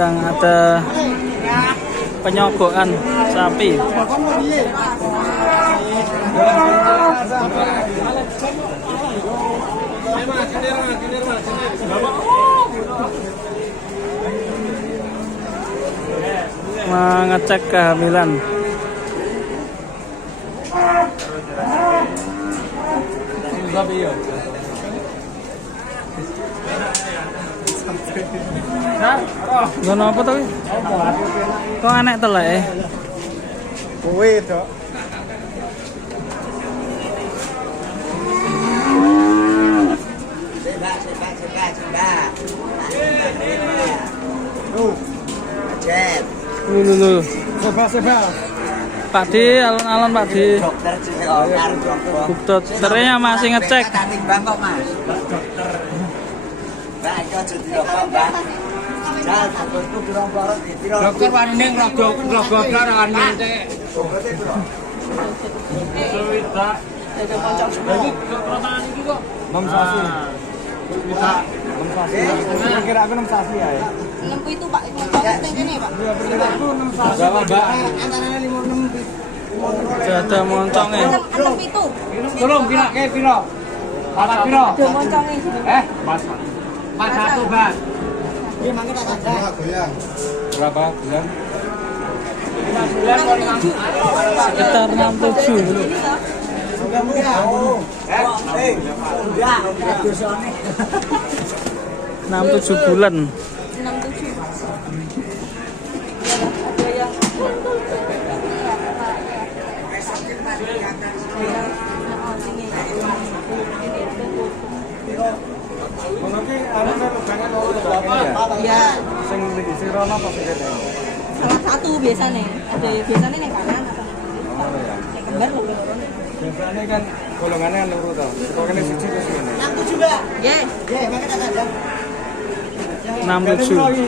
sedang ada penyogokan sapi. Mengecek kehamilan. Ngono apa to? Kok enek telek? Kowe, Dok. Cep. Lho. Seba. Pak Di, alon-alon Pak Di. Dokter dokter. Dokternya masih ngecek. Timbang kok, Mas. Dokter. Mbak, iki aja dirokok, Mbak. Jal, takutku dirokok dipiro. Dokter wani ngrogo kan nyente. Obatnya piro? Suwita. Ada poncok semua. Iki keprotangan iki kok. 6 sasi. Suwita 6 sasi. Kira aku 6 sasi ya. 6 itu Pak, moncongnya ini Pak. Aku 6 sasi. Mbak. Antara 56. Ada moncongnya. 6 itu. Tolong pira ke pira? Papat pira? Ada moncongnya. Mas. Mas satu, Mbak. Iya, mangke tak ada. Berapa bulan? Sekitar 67. Mudah-mudah. Udah dosane. 67 bulan. 67. Ada yang Nanti anu kan lugangan loro ya. ya Sing di Sirona apa sing kene? salah satu biasanya. Ada yang biasanya yang kanan atau yang kembar lho. Biasanya kan golongannya kan loro to. Pokoknya siji terus ngene. 67, Mbak. Ya, Ya, mangke tak ada. 67.